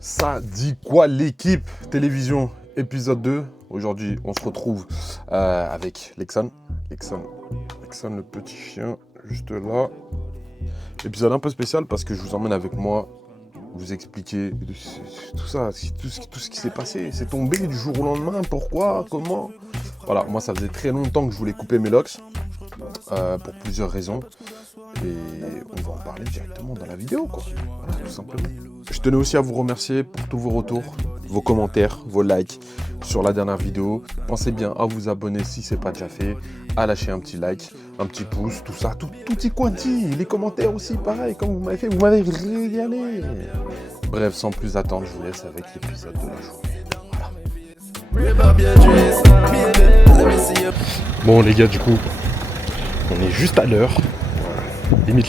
Ça dit quoi l'équipe télévision épisode 2. Aujourd'hui, on se retrouve avec Lexon. Lexon, le petit chien, juste là. Épisode un peu spécial parce que je vous emmène avec moi, vous expliquer tout ça, tout ce qui s'est passé. C'est tombé du jour au lendemain, pourquoi, comment. Voilà, moi ça faisait très longtemps que je voulais couper mes locks, pour plusieurs raisons. Et on va en parler directement dans la vidéo, quoi. Voilà, tout simplement. Je tenais aussi à vous remercier pour tous vos retours, vos commentaires, vos likes sur la dernière vidéo. Pensez bien à vous abonner si ce n'est pas déjà fait, à lâcher un petit like, un petit pouce, tout ça, tout y quanti. Les commentaires aussi, pareil, comme vous m'avez fait, vous m'avez régalé. Bref, sans plus attendre, je vous laisse avec l'épisode de la journée. Voilà. Bon les gars, du coup, on est juste à l'heure. Limite,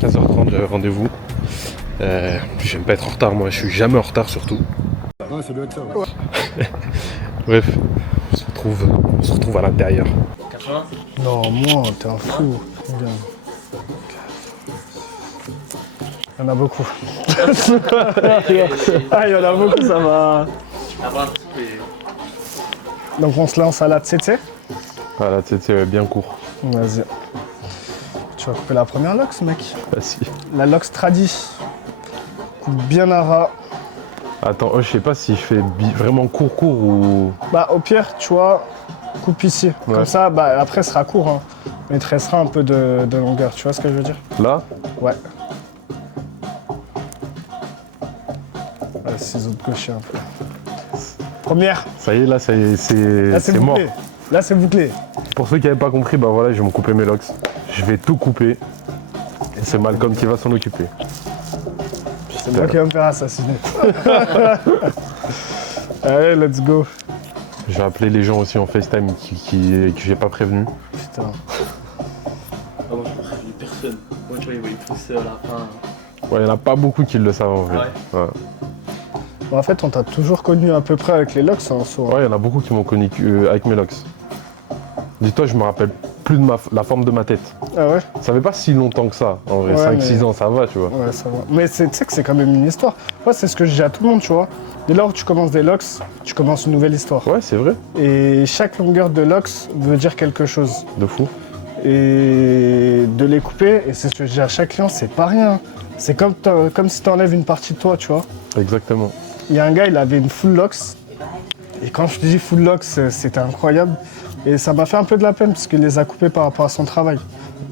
15h30, j'avais rendez-vous. J'aime pas être en retard, moi, je suis jamais en retard surtout. Ouais, ça doit être ça. Ouais. Bref, on se retrouve à l'intérieur. 80 ? Non, moi, t'es un fou. Regarde. Il y en a beaucoup. Ah, il y en a beaucoup, ça va. Donc on se lance à la tsetse. Voilà, c'est bien court. Vas-y. Tu vas couper la première lox, mec. Vas-y. La lox tradi. Coupe bien à ras. Attends, je sais pas si je fais vraiment court ou... Bah au pire, tu vois, coupe ici. Ouais. Comme ça, bah après, ce sera court. Hein. Mais il te restera un peu de longueur. Tu vois ce que je veux dire? Là? Ouais. Ciseaux de gaucher un peu. Première. Ça y est, là, Là, c'est mort. bouclé. Là, c'est bouclé. Pour ceux qui n'avaient pas compris, bah voilà, je vais me couper mes locks. Je vais tout couper. Et c'est Malcolm qui va s'en occuper. C'est moi qui va me faire assassiner. Allez, let's go. Je vais appeler les gens aussi en FaceTime que j'ai pas prévenu. Putain. Ah bon, je préviens personne. Moi, tu vois, ils voyaient tous à la fin. Ouais, il y en a pas beaucoup qui le savent en vrai. Ouais. Bon, en fait, on t'a toujours connu à peu près avec les locks en soi. Ouais, il y en a beaucoup qui m'ont connu avec mes locks. Dis-toi, je me rappelle plus de la forme de ma tête. Ah ouais? Ça fait pas si longtemps que ça. En vrai, Ouais, 5-6 ans, ça va, tu vois. Ouais, ça va. Mais tu sais que c'est quand même une histoire. Moi, c'est ce que je dis à tout le monde, tu vois. Dès lors que tu commences des locks, tu commences une nouvelle histoire. Ouais, c'est vrai. Et chaque longueur de locks veut dire quelque chose. De fou. Et de les couper, et c'est ce que je dis à chaque client, c'est pas rien. C'est comme si tu enlèves une partie de toi, tu vois. Exactement. Il y a un gars, il avait une full locks. Et quand je te dis full locks, c'était incroyable. Et ça m'a fait un peu de la peine parce qu'il les a coupés par rapport à son travail.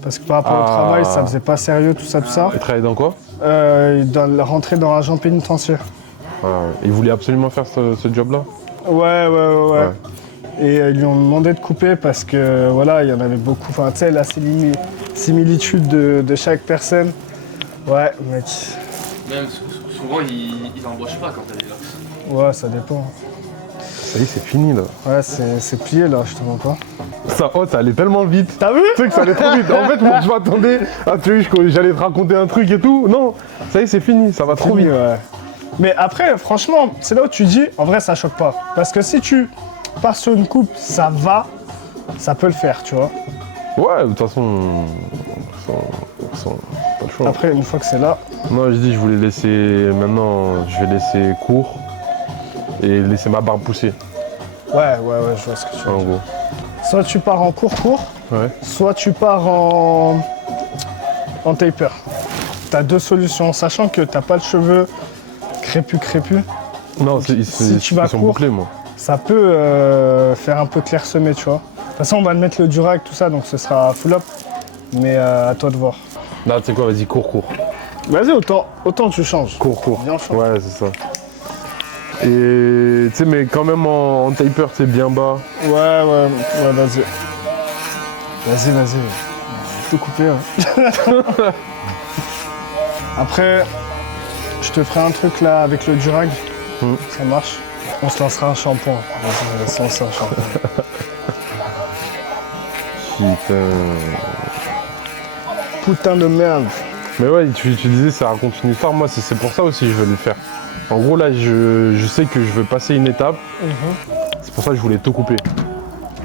Parce que par rapport au travail, ça faisait pas sérieux, tout ça. Il travaillait dans quoi? Il doit rentrer dans l'agent pénitentiaire. Il voulait absolument faire ce job-là? Ouais. Et ils lui ont demandé de couper parce que voilà, il y en avait beaucoup. Enfin, tu sais, la similitude de chaque personne. Ouais, mec. Même souvent, ils embauchent pas quand t'as des locks. Ouais, ça dépend. Ça y est, c'est fini là. Ouais, c'est plié là, je te mens pas. Ça allait tellement vite. T'as vu? Tu sais que ça allait trop vite. En fait, moi, je m'attendais à que j'allais te raconter un truc et tout. Non, ça y est, c'est fini. Ça va trop vite. Ouais. Mais après, franchement, c'est là où tu dis, en vrai, ça choque pas. Parce que si tu pars sur une coupe, ça va, ça peut le faire, tu vois. Ouais, de toute façon, pas le choix. Après, une fois que c'est là, Non, je dis, je voulais laisser. Maintenant, je vais laisser court et laisser ma barbe pousser, ouais, je vois ce que tu veux en dire. gros. Soit tu pars en court, Ouais. soit tu pars en taper. T'as deux solutions, sachant que t'as pas le cheveu crépus. Non, si ils tu vas sont court, bouclés, moi. Ça peut faire un peu clairsemé, tu vois. De toute façon, on va te mettre le Durac, tout ça, donc ce sera full up. Mais à toi de voir. Là, tu sais quoi, vas-y, cours. Vas-y, autant tu changes. Cours. Viens, on change. Ouais, c'est ça. Et tu sais, mais quand même en taper, c'est bien bas. Ouais, vas-y. Vas-y. Tout couper. Hein. Après, je te ferai un truc là avec le Durag. Ça marche. On se lancera un shampoing. Vas-y, on se lance un shampoing. Putain de merde. Mais ouais, tu disais, ça raconte une histoire. Moi, c'est pour ça aussi que je veux le faire. En gros, là, je sais que je veux passer une étape. C'est pour ça que je voulais tout couper.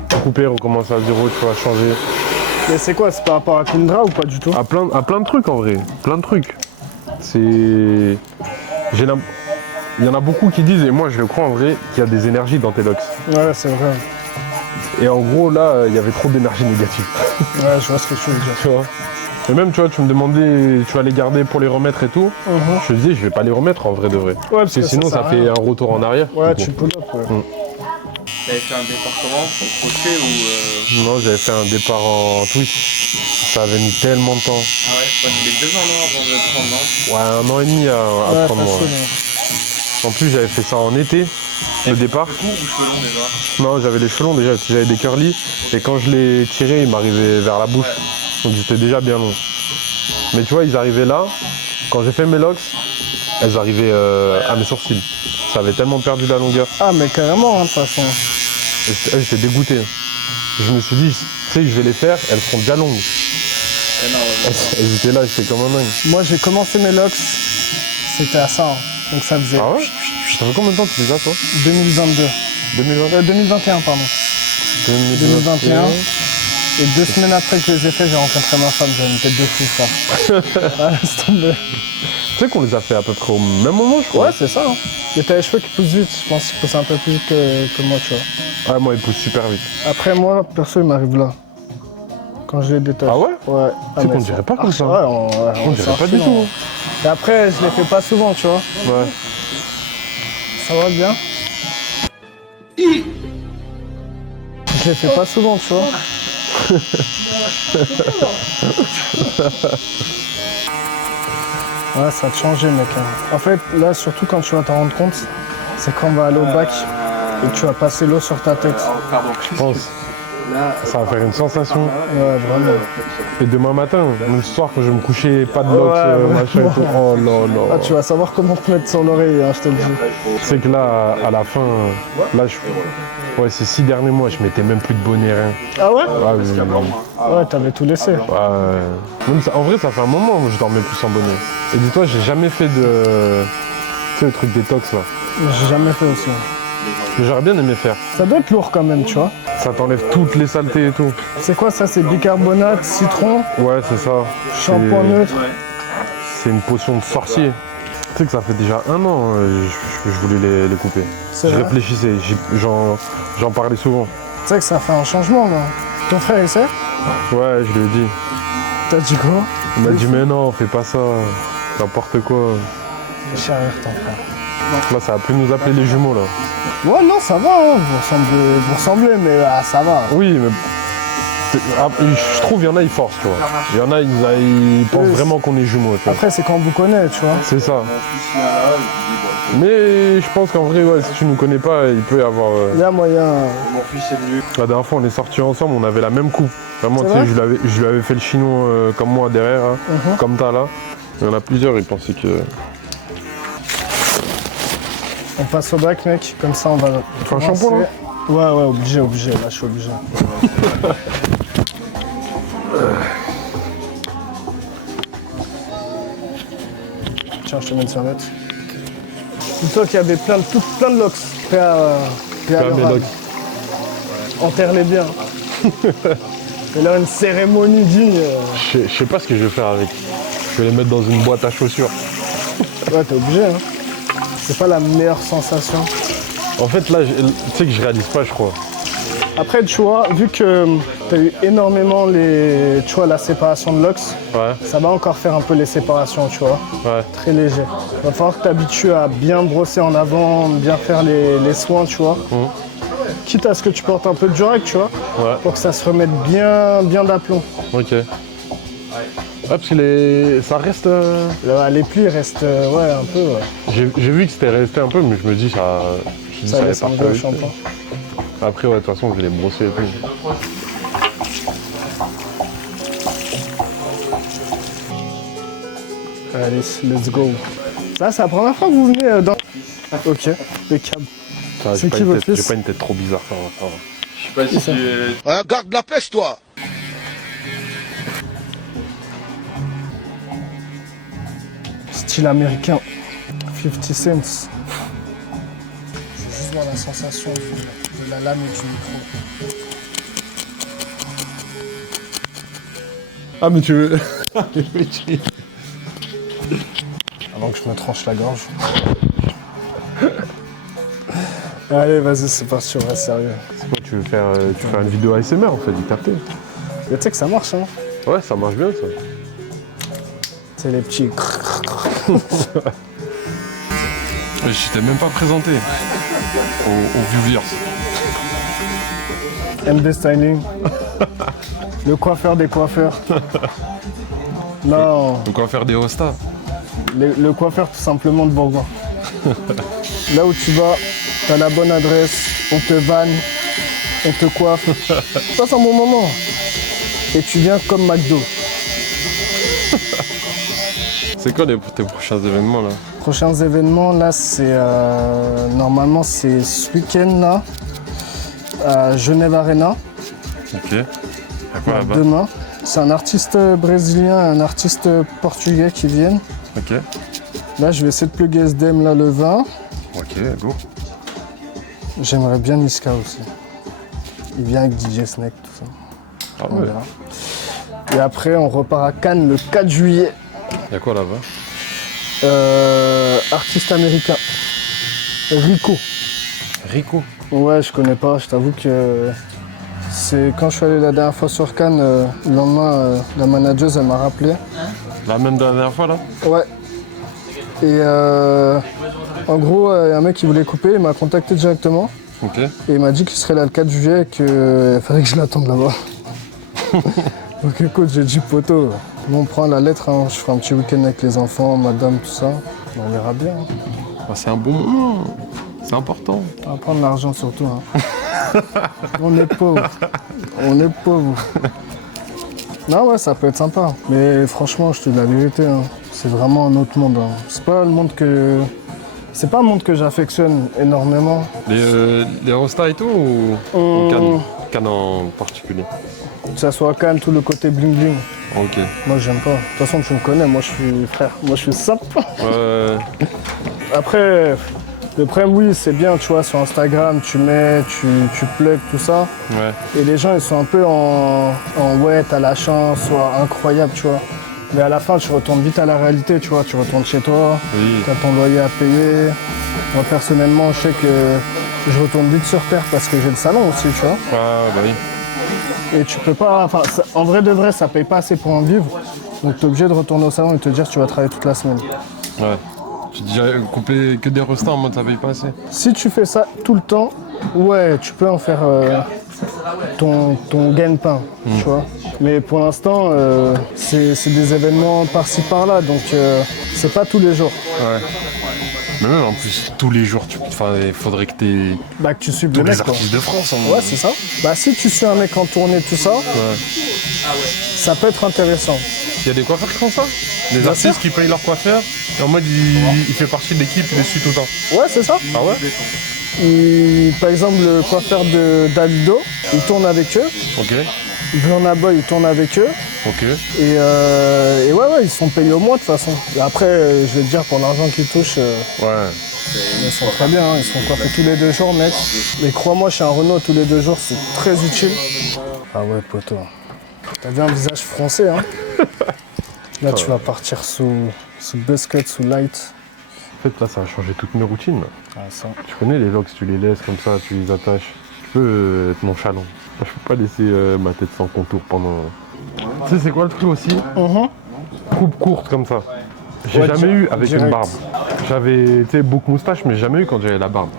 Tout couper, recommencer à zéro, tu vois, changer. Mais c'est quoi? C'est par rapport à Kindra ou pas du tout? À plein de trucs, en vrai. Plein de trucs. C'est... il y en a beaucoup qui disent, et moi je le crois en vrai, qu'il y a des énergies dans tes locks. Ouais, c'est vrai. Et en gros, là, il y avait trop d'énergie négative. Ouais, je vois ce que tu veux dire. Tu vois. Et même, tu vois, tu me demandais, tu vas les garder pour les remettre et tout. Je te disais, je vais pas les remettre en vrai de vrai. Ouais, Parce que sinon, ça sert à fait rien. un retour en arrière. Ouais, du tu coup. pull up, ouais. T'avais fait un département au crochet ou. Non, j'avais fait un départ en twist. Ça avait mis tellement de temps. Ah ouais, c'est les 2 ans non, avant de prendre, non? Ouais, 1 an et demi à Ouais, prendre moi. facile, Ouais. ouais. En plus, j'avais fait ça en été, le départ. Court ou cheveux longs déjà? Non, j'avais les cheveux longs déjà, parce que j'avais des curly. Et quand je les tirais, ils m'arrivaient vers la bouche. Donc j'étais déjà bien long. Mais tu vois, ils arrivaient là. Quand j'ai fait mes locks, elles arrivaient à mes sourcils. Ça avait tellement perdu la longueur. Ah, mais carrément, hein, de toute façon. Et j'étais dégoûté. Je me suis dit, tu sais, je vais les faire, elles seront déjà longues. Eh non, ouais, Elles étaient là, j'étais comme un dingue. Moi, j'ai commencé mes locks, c'était à ça. Hein. Donc ça faisait Ah ouais? Ça fait combien de temps que tu fais ça, toi? 2022. 2020 2021, pardon. 2021. Et 2 semaines après que je les ai fait, j'ai rencontré ma femme. J'avais une tête de fou, ça. Ah, laisse tomber. Tu sais qu'on les a fait à peu près au même moment, je crois. Ouais, c'est ça. Hein. Mais t'as les cheveux qui poussent vite. Je pense qu'ils poussent un peu plus vite que moi, tu vois. Ouais, moi, ils poussent super vite. Après, moi, perso, il m'arrive là. Quand je les détache. Ah ouais? Ouais. Tu sais mais qu'on dirait pas comme ça. Ouais, On dirait pas du tout. Et après, je les fais pas souvent, tu vois. Ouais. Ça va bien. Je les fais pas souvent, tu vois. Ouais, ça a changé, mec. Hein. En fait, là, surtout quand tu vas t'en rendre compte, c'est quand on va aller au bac et tu vas passer l'eau sur ta tête. Oh, pardon. Je pense. Ça va faire une sensation. Ouais, vraiment. Et demain matin, même ce soir, quand je vais me coucher, pas de locks, Ouais, machin et tout. Oh là là. Ah, tu vas savoir comment te mettre sur l'oreille, hein, je te le dis. Tu sais que là, à la fin, là, ouais, ces 6 derniers mois, je mettais même plus de bonnet, rien. Ah ouais? Ouais, Ouais, t'avais tout laissé. même ça, en vrai, ça fait un moment où je dormais plus en bonnet. Et dis-toi, j'ai jamais fait de. Tu sais, le truc détox là. J'ai jamais fait aussi. Mais j'aurais bien aimé faire. Ça doit être lourd quand même, tu vois. Ça t'enlève toutes les saletés et tout. C'est quoi ça? C'est bicarbonate, citron, Ouais, c'est ça. shampoing neutre. C'est une potion de sorcier. Tu sais que ça fait déjà 1 an, je voulais les couper. C'est Je vrai. réfléchissais, j'en parlais souvent. Tu sais que ça fait un changement, là. Ton frère, il sait? Ouais, je lui ai dit. T'as dit quoi? Il m'a dit, mais non, fais pas ça. N'importe quoi. Fais chérir ton frère. Là, ça a pu nous appeler les jumeaux, là. Ouais, non, ça va, hein. Vous ressemblez, mais ça va. Oui, mais. Je trouve il y en a, ils forcent, tu vois. Il y en a, ils pensent Oui, vraiment qu'on est jumeaux, tu vois. Après, c'est quand on vous connaît, tu vois. C'est ça. Mon fils vient là, je lui dis, bon, Mais je pense qu'en vrai, ouais, si tu nous connais pas, il peut y avoir. Il y a moyen. mon fils est venu. La dernière fois, on est sortis ensemble, on avait la même coupe. Vraiment, C'est tu sais, vrai je lui avais fait le chinois comme moi derrière, hein, comme t'as là. Il y en a plusieurs, ils pensaient que. On passe au bac, mec. Comme ça, on va. Faut un shampoing, là? Ouais, obligé. Là, je suis obligé. Tiens, je te mets une serviette. Dis-toi qu'il y avait plein de locks. Prêt à Plein leur mes âme. locks. Enterre-les bien. Et là, une cérémonie digne. Je sais pas ce que je vais faire avec. Je vais les mettre dans une boîte à chaussures. Ouais, t'es obligé, hein. C'est pas la meilleure sensation. En fait, là, tu sais que je réalise pas, je crois. Après, tu vois, vu que t'as eu énormément la séparation de locks, Ouais, ça va encore faire un peu les séparations, tu vois. ouais. Très léger. Va falloir que tu t'habitues à bien brosser en avant, bien faire les soins, tu vois. Quitte à ce que tu portes un peu de Durac, tu vois, Ouais, pour que ça se remette bien d'aplomb. ok. Ah, parce que ça reste. Là, les plis restent, ouais, un peu. Ouais. J'ai vu que c'était resté un peu, mais je me dis, ça. Ça allait laisse un partir peu le vite. shampoing. Après, ouais, de toute façon, je vais les brosser et tout. Allez, let's go. Ça, c'est la première fois que vous venez dans... Ok, impeccable. Ça, C'est j'ai pas qui une votre tête- fils J'ai pas une tête trop bizarre, ça va, ça va. Je sais pas si tu. Hein, garde la pêche, toi. Style américain. 50 cents. Je veux juste voir la sensation de la lame et du micro. Ah, mais tu veux. Avant que je me tranche la gorge. Allez, vas-y, c'est parti, on va sérieux. C'est quoi, tu veux faire une vidéo ASMR en fait, du capté. Mais tu sais que ça marche, hein. Ouais, ça marche bien ça. C'est les petits. Je t'ai même pas présenté aux viewers. MD Styling. Le coiffeur des coiffeurs. Non, Donc on va faire des hostas. le coiffeur tout simplement de Bourgoin. Là où tu vas, t'as la bonne adresse, on te vanne, on te coiffe. Tu passes un bon moment. Et tu viens comme McDo. C'est quoi tes prochains événements là? Prochains événements, là, c'est normalement c'est ce week-end là, à Genève Arena. Ok. Y'a quoi là-bas? Demain. C'est un artiste brésilien et un artiste portugais qui viennent. Ok. Là, je vais essayer de plugger SDM là le 20. Ok, go. J'aimerais bien Niska aussi. Il vient avec DJ Snake, tout ça. Ah On ouais. verra. Et après, on repart à Cannes le 4 juillet. Y'a quoi là-bas? Artiste américain. Rico. Rico. Ouais, je connais pas. Je t'avoue que c'est quand je suis allé la dernière fois sur Cannes, le lendemain, la manageuse, elle m'a rappelé. La même de la dernière fois là? Ouais. Et en gros, il y a un mec qui voulait couper, il m'a contacté directement. Ok. Et il m'a dit qu'il serait là le 4 juillet et qu'il fallait que je l'attende là-bas. Donc écoute, j'ai dit poteau, on prend la lettre, hein. Je ferai un petit week-end avec les enfants, madame, tout ça. On verra bien. Hein. Bah, c'est un bon moment. C'est important. On va prendre l'argent surtout. Hein. On est pauvres. On est pauvres. Non ouais, ça peut être sympa. Mais franchement, je te dis la vérité, hein. C'est vraiment un autre monde. Hein. C'est pas le monde que... C'est pas un monde que j'affectionne énormément. Les rostas et tout ou Cannes? Cannes en particulier. Que ça soit à Cannes, tout le côté bling bling. Ok. Moi j'aime pas. De toute façon tu me connais, moi je suis frère, moi je suis simple. Après, le problème oui c'est bien, tu vois, sur Instagram tu mets, tu plugs, tout ça. Ouais. Et les gens ils sont un peu en ouais t'as la chance, soit incroyable, tu vois. Mais à la fin tu retournes vite à la réalité, tu vois, tu retournes chez toi, Oui. t'as ton loyer à payer. Moi personnellement je sais que je retourne vite sur terre parce que j'ai le salon aussi, tu vois. Ah bah oui. Et tu peux pas, enfin, en vrai de vrai, ça paye pas assez pour en vivre. Donc tu es obligé de retourner au salon et te dire que tu vas travailler toute la semaine. Ouais. Tu dirais couper que des restos en mode ça paye pas assez? Si tu fais ça tout le temps, ouais, tu peux en faire ton gagne-pain, tu vois. Mais pour l'instant, c'est des événements par-ci par-là, donc c'est pas tous les jours. Ouais. Mais même en plus, tous les jours, il faudrait que t'aies Bah que tu suives tous le les mec, quoi. artistes de France. Ouais, c'est ça. Bah si tu suis un mec en tournée, tout ça, ça peut être intéressant. Il y a des coiffeurs qui font ça? Des Bien artistes sûr. qui payent leur coiffeur et en mode il fait partie de l'équipe, il les suit tout le temps. Ouais, c'est ça. Ah ouais? Par exemple, le coiffeur de Davido, il tourne avec eux. Ok. Burna Boy, il tourne avec eux. Ok. Et ouais, ils sont payés au mois de toute façon. Et après, je vais te dire, pour l'argent qu'ils touchent, Ouais. ils sont très bien. Hein. Ils sont coiffés tous les 2 jours, mec. Mais crois-moi, chez un Renault, tous les 2 jours, c'est très utile. Ah ouais, poteau. T'avais un visage français, hein. Là, tu vas partir sous busket, sous light. En fait, là, ça a changé toutes mes routines. Là. Ah, ça. Tu connais les locks, tu les laisses comme ça, tu les attaches. Tu peux être nonchalant. Je peux pas laisser ma tête sans contour pendant... Tu sais, c'est quoi le truc aussi? Coupe courte comme ça. J'ai Ouais, jamais eu avec direct. une barbe. J'avais, tu sais, beaucoup moustache, mais jamais eu quand j'avais la barbe.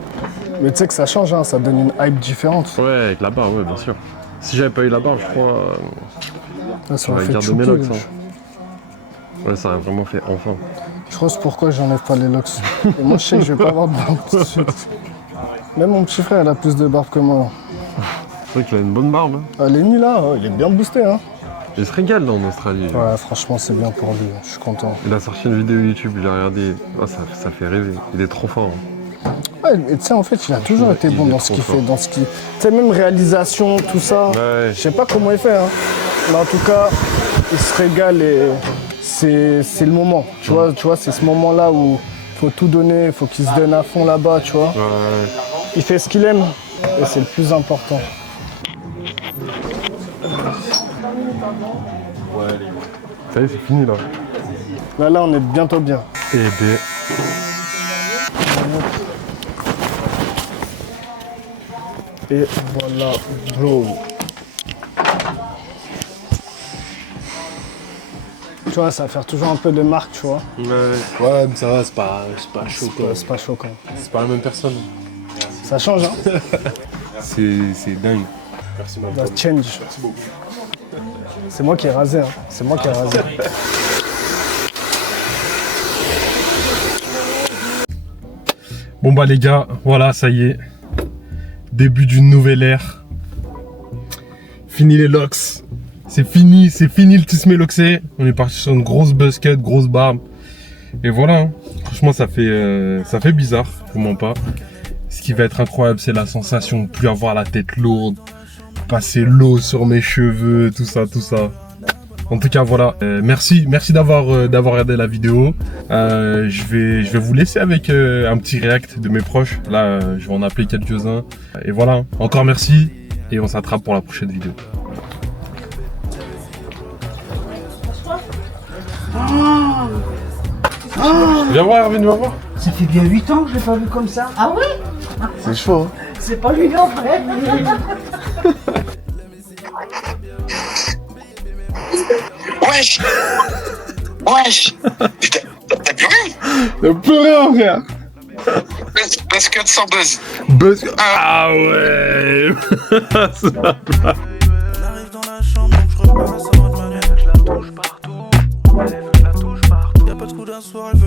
Mais tu sais que ça change, hein. Ça donne une hype différente. Ouais, avec la barbe, ouais, bien sûr. Si j'avais pas eu la barbe, je crois... Là, ça j'aurais m'a fait gardé mes choupi, locks. wesh. Ouais, ça a vraiment fait enfin. Je pense pourquoi j'enlève pas les locks. Et moi, je sais que je vais pas avoir de barbe tout de suite. Même mon petit frère, il a plus de barbe que moi. C'est vrai qu'il a une bonne barbe. Hein. Ah, Lenny, là, il est bien boosté, hein. Il se régale là en Australie. Ouais, franchement, c'est bien pour lui. Je suis content. Il a sorti une vidéo YouTube, j'ai regardé. Ah, ça fait rêver. Il est trop fort. Hein. Ouais, et tu sais, en fait, il a toujours été bon il est dans ce trop qu'il fort. fait, dans ce qu'il... Tu sais, même réalisation, tout ça. Ouais. Je sais pas comment il fait, hein. Mais en tout cas, il se régale et c'est le moment. Tu vois, c'est ce moment-là où il faut tout donner, il faut qu'il se donne à fond là-bas, tu vois. Ouais. Il fait ce qu'il aime et c'est le plus important. Ça y est, c'est fini là. Là, on est bientôt bien. Eh ben. Et voilà, bro. Tu vois, ça va faire toujours un peu de marque, tu vois. Ouais, mais ça va, c'est pas choquant. C'est pas choquant. C'est pas la même personne. Ça change, hein. C'est dingue. Merci, ma Ça change. C'est moi qui ai rasé, hein. C'est moi qui ai rasé. Bon bah les gars, voilà, ça y est. Début d'une nouvelle ère. Fini les locks. C'est fini le tismé loxé. On est parti sur une grosse buzzcut, grosse barbe. Et voilà, hein. Franchement ça fait bizarre, je vous mens pas. Ce qui va être incroyable, c'est la sensation de plus avoir la tête lourde, passer l'eau sur mes cheveux, tout ça. En tout cas voilà, merci d'avoir regardé la vidéo. Je vais vous laisser avec un petit react de mes proches. Là, je vais en appeler quelques-uns. Et voilà, encore merci et on s'attrape pour la prochaine vidéo. Viens voir Erwin, viens voir. Ça fait bien 8 ans que je l'ai pas vu comme ça. Ah oui? C'est chaud, hein. C'est pas mignon, frère. Wesh! Wesh! Putain, t'as plus rien? Y'a plus rien, frère. Buzz cut sans buzz. Buzz. Ah ouais. On arrive dans la chambre, donc je repasse en mode manette. Je la touche partout, elle la touche partout. Y'a pas de coup d'un soir, elle veut